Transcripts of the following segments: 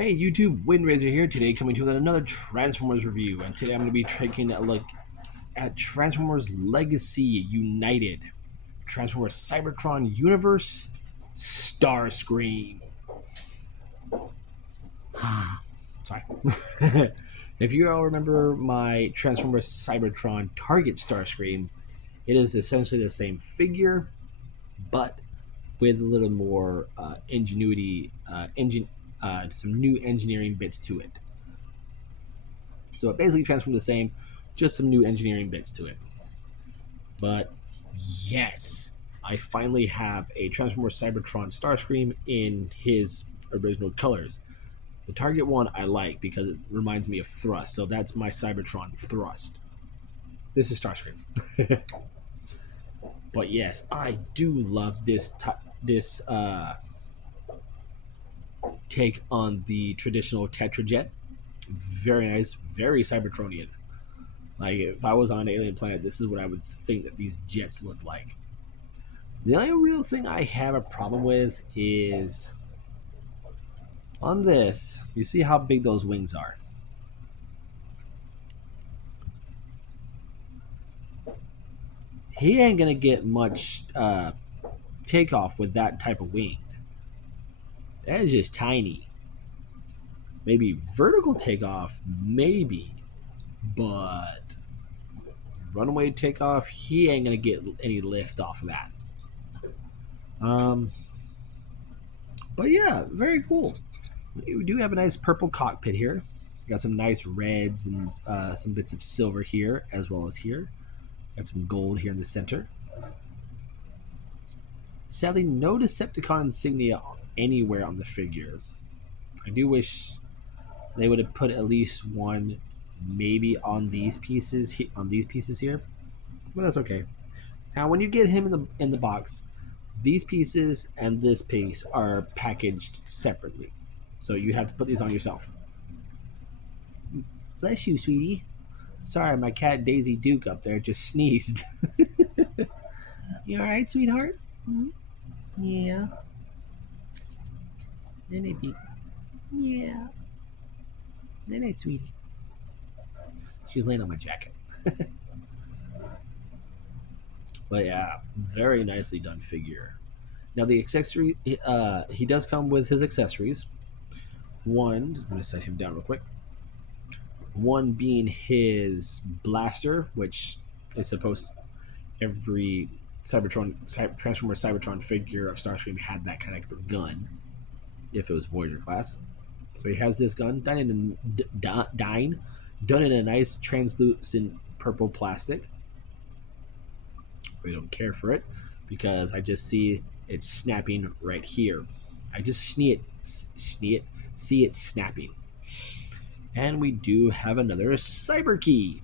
Hey YouTube, Windraiser here, today coming to you with another Transformers review, and today I'm going to be taking a look at Transformers Legacy United, Transformers Cybertron Universe, Starscream. Sorry. If you all remember my Transformers Cybertron Target Starscream, it is essentially the same figure, but with a little more ingenuity, some new engineering bits to it. So it basically transformed the same, just some new engineering bits to it. But yes, I finally have a Transformers Cybertron Starscream in his original colors. The Target one I like because it reminds me of Thrust, so that's my Cybertron Thrust. This is Starscream. But yes, I do love this take on the traditional Tetrajet. Very nice, very Cybertronian. Like, if I was on an alien planet, this is what I would think that these jets look like. The only real thing I have a problem with is on this, you see how big those wings are. He ain't gonna get much takeoff with that type of wing. That is just tiny. Maybe vertical takeoff, maybe, but runway takeoff, he ain't gonna get any lift off of that. But yeah, very cool. We do have a nice purple cockpit here. Got some nice reds and some bits of silver here, as well as here. Got some gold here in the center. Sadly, no Decepticon insignia anywhere on the figure. I do wish they would have put at least one, maybe on these pieces. Here, but that's okay. Now, when you get him in the box, these pieces and this piece are packaged separately, so you have to put these on yourself. Bless you, sweetie. Sorry, my cat Daisy Duke up there just sneezed. You alright, sweetheart? Mm-hmm. Yeah. Night, beep. Yeah. Night, sweetie. She's laying on my jacket. But yeah, very nicely done figure. Now the accessory, he does come with his accessories. One, I'm going to set him down real quick. One being his blaster, which is supposed every Transformer Cybertron figure of Starscream had that kind of gun, if it was Voyager class. So he has this gun done in a nice translucent purple plastic. We don't care for it because I just see it snapping right here. I just see it snapping. And we do have another cyber key.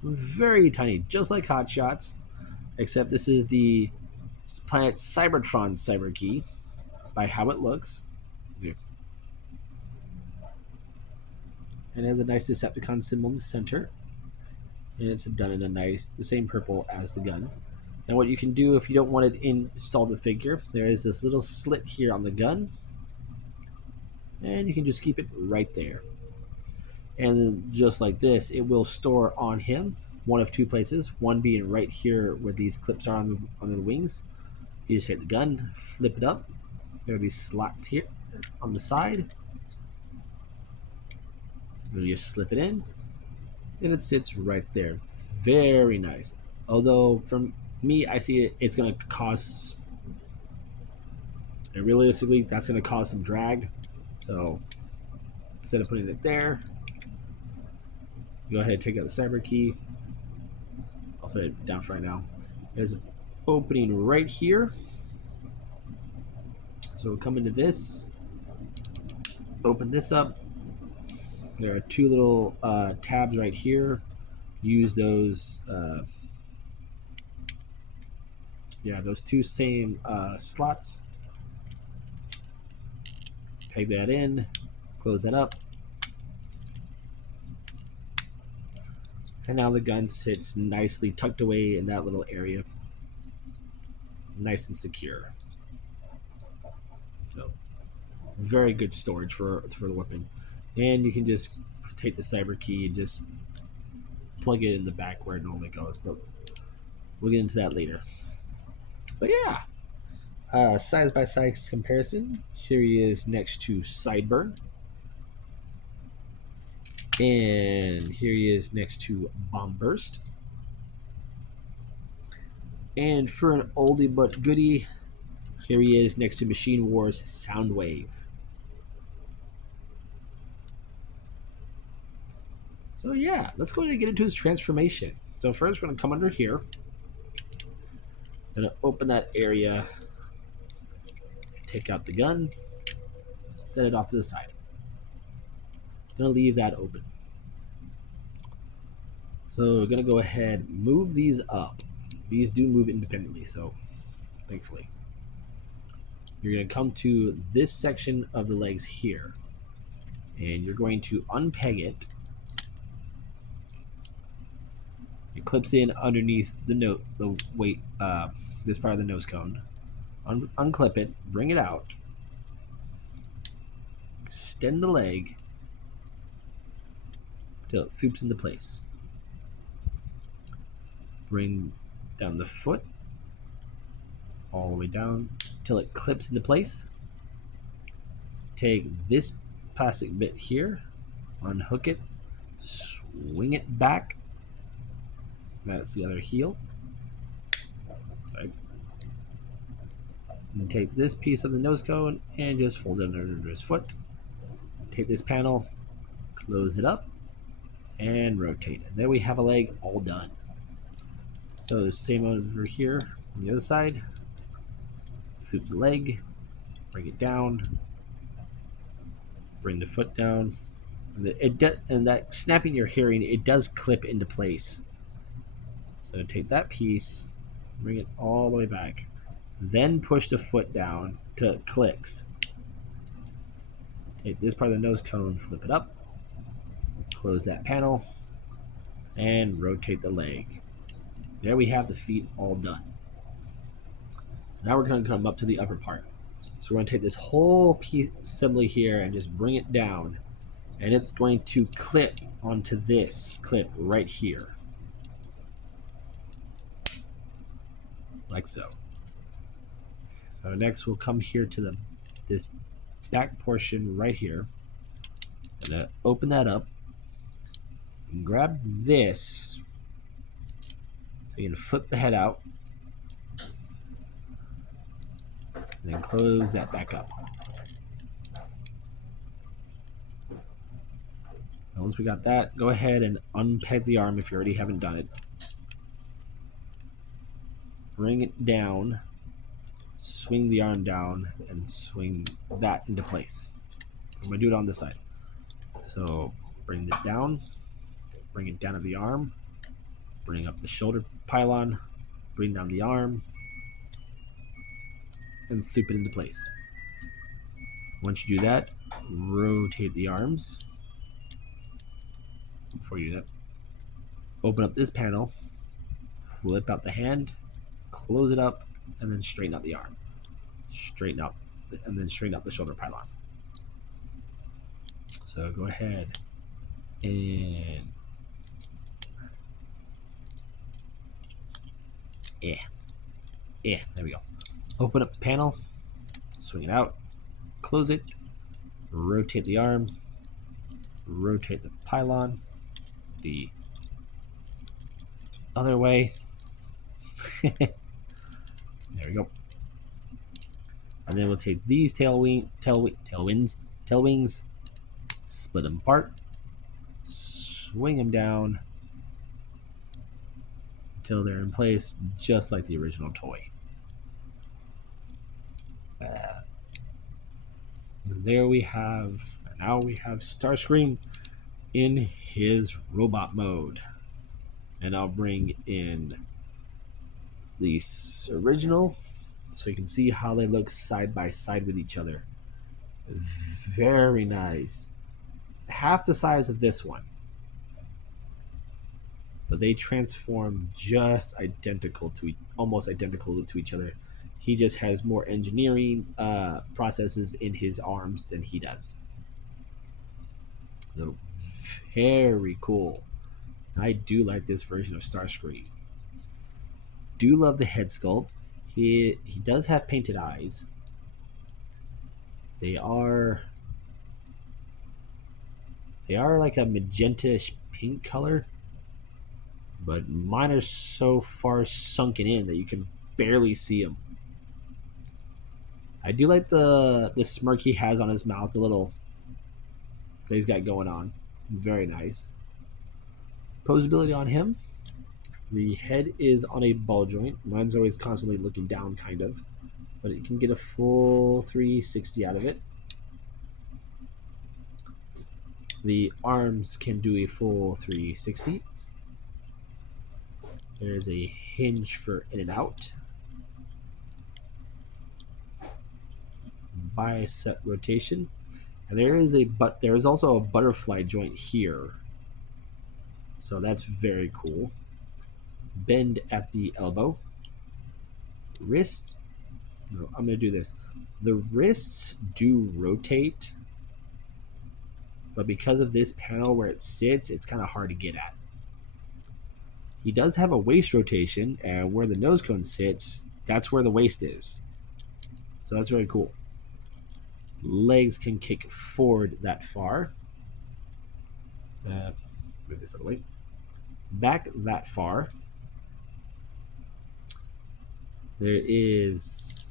Very tiny, just like Hot Shots, except this is the planet Cybertron cyber key by how it looks. Yeah. And it has a nice Decepticon symbol in the center. And it's done in the same purple as the gun. And what you can do if you don't want to install the figure, there is this little slit here on the gun. And you can just keep it right there. And just like this, it will store on him one of two places. One being right here where these clips are on the wings. You just hit the gun, flip it up. There are these slots here on the side. You just slip it in, and it sits right there. Very nice. Although from me, I see it's going to cause, and realistically, that's going to cause some drag. So instead of putting it there, go ahead and take out the cyber key. I'll set it down for right now. There's an opening right here. So we'll come into this, open this up. There are two little tabs right here. Use those, those two same slots. Peg that in, close that up. And now the gun sits nicely tucked away in that little area. Nice and secure. So, Very good storage for the weapon. And you can just take the cyber key and just plug it in the back where it normally goes. But we'll get into that later. But yeah, size by size comparison. Here he is next to Sideburn. And here he is next to Bomb Burst. And for an oldie but goodie, here he is next to Machine Wars Soundwave. So yeah, let's go ahead and get into his transformation. So first we're going to come under here. Going to open that area. Take out the gun. Set it off to the side. Going to leave that open. So we're going to go ahead move these up. These do move independently, so thankfully. You're going to come to this section of the legs here. And you're going to unpeg it. It clips in underneath the weight, this part of the nose cone. Unclip it, bring it out, extend the leg till it swoops into place. Bring down the foot all the way down till it clips into place. Take this plastic bit here, unhook it, swing it back. That's the other heel. Sorry. And take this piece of the nose cone and just fold it under his foot. Take this panel, close it up, and rotate. And there we have a leg all done. So same over here on the other side. Swoop the leg, bring it down, bring the foot down. And that snapping you're hearing, it does clip into place. So take that piece, bring it all the way back, then push the foot down till it clicks. Take this part of the nose cone, flip it up, close that panel, and rotate the leg. There we have the feet all done. So now we're going to come up to the upper part. So we're going to take this whole piece assembly here and just bring it down, and it's going to clip onto this clip right here. Like so. So next we'll come here to this back portion right here. Gonna open that up and grab this. So you're gonna flip the head out and then close that back up. So once we got that, go ahead and unpeg the arm if you already haven't done it. Bring it down, swing the arm down, and swing that into place. I'm going to do it on this side. So bring it down at the arm, bring up the shoulder pylon, bring down the arm, and swoop it into place. Once you do that, rotate the arms. Before you do that, open up this panel, flip out the hand, close it up, and then straighten out the arm. Straighten out, and then straighten out the shoulder pylon. So go ahead and there we go. Open up the panel, swing it out, close it, rotate the arm, rotate the pylon the other way. There we go. And then we'll take these tail wings, split them apart, swing them down until they're in place, just like the original toy. There we have. Now we have Starscream in his robot mode, and I'll bring in the original so you can see how they look side by side with each other. Very nice. Half the size of this one, but they transform just identical to almost identical to each other. He just has more engineering processes in his arms than he does. So very cool. I do like this version of Starscream. Do love the head sculpt. He does have painted eyes. They are like a magenta-ish pink color, but mine are so far sunken in that you can barely see them. I do like the smirk he has on his mouth, the little that he's got going on. Very nice. Posability on him. The head is on a ball joint. Mine's always constantly looking down, kind of, but you can get a full 360 out of it. The arms can do a full 360. There's a hinge for in and out. Bicep rotation. And there is also a butterfly joint here. So that's very cool. Bend at the elbow. Wrist. No, I'm going to do this. The wrists do rotate, but because of this panel where it sits, it's kind of hard to get at. He does have a waist rotation, and where the nose cone sits, that's where the waist is. So that's very cool. Legs can kick forward that far. Move this out of the way. Back that far. There is...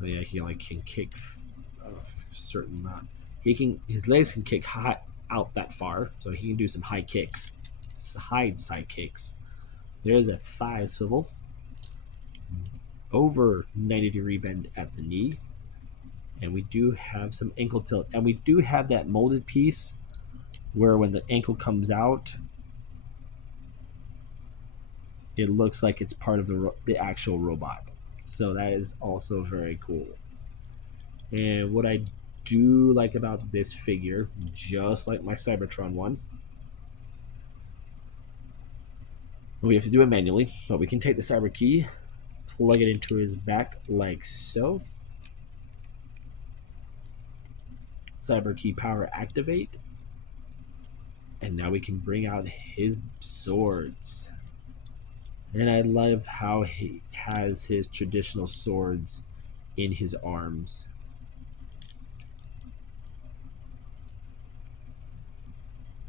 yeah, he only can kick a certain amount. His legs can kick high out that far, so he can do some high kicks, side kicks. There's a thigh swivel, over 90-degree bend at the knee, and we do have some ankle tilt, and we do have that molded piece where when the ankle comes out, it looks like it's part of the actual robot. So that is also very cool. And what I do like about this figure, just like my Cybertron one, we have to do it manually, but we can take the cyber key, plug it into his back like so. Cyber key power activate. And now we can bring out his swords. And I love how he has his traditional swords in his arms.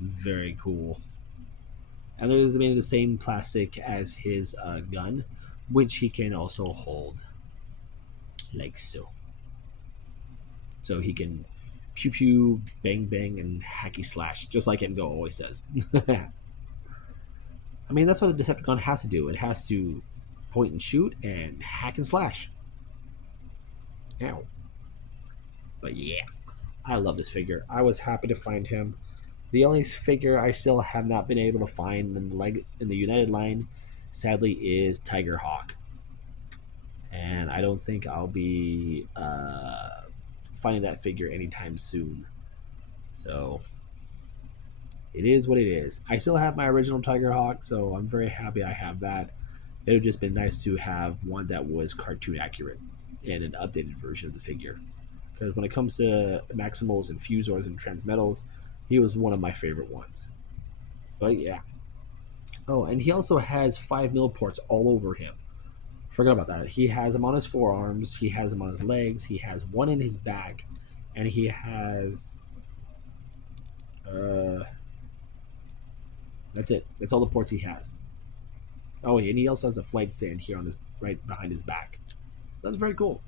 Very cool. And it is made of the same plastic as his gun, which he can also hold like so. So he can pew pew, bang bang, and hacky slash, just like Go always says. I mean, that's what a Decepticon has to do. It has to point and shoot and hack and slash. Ow. But yeah, I love this figure. I was happy to find him. The only figure I still have not been able to find in the United line, sadly, is Tiger Hawk. And I don't think I'll be finding that figure anytime soon. So it is what it is. I still have my original Tiger Hawk, so I'm very happy I have that. It would just been nice to have one that was cartoon accurate and an updated version of the figure. Because when it comes to Maximals and Fusors and Transmetals, he was one of my favorite ones. But yeah. Oh, and he also has 5mm ports all over him. Forgot about that. He has them on his forearms, he has them on his legs, he has one in his back, and he has... that's it. That's all the ports he has. Oh, and he also has a flight stand here on his right behind his back. That's very cool.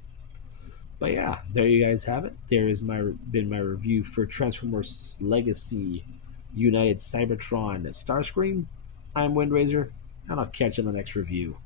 But yeah, there you guys have it. There is been my review for Transformers Legacy United Cybertron Starscream. I'm Windraiser, and I'll catch you in the next review.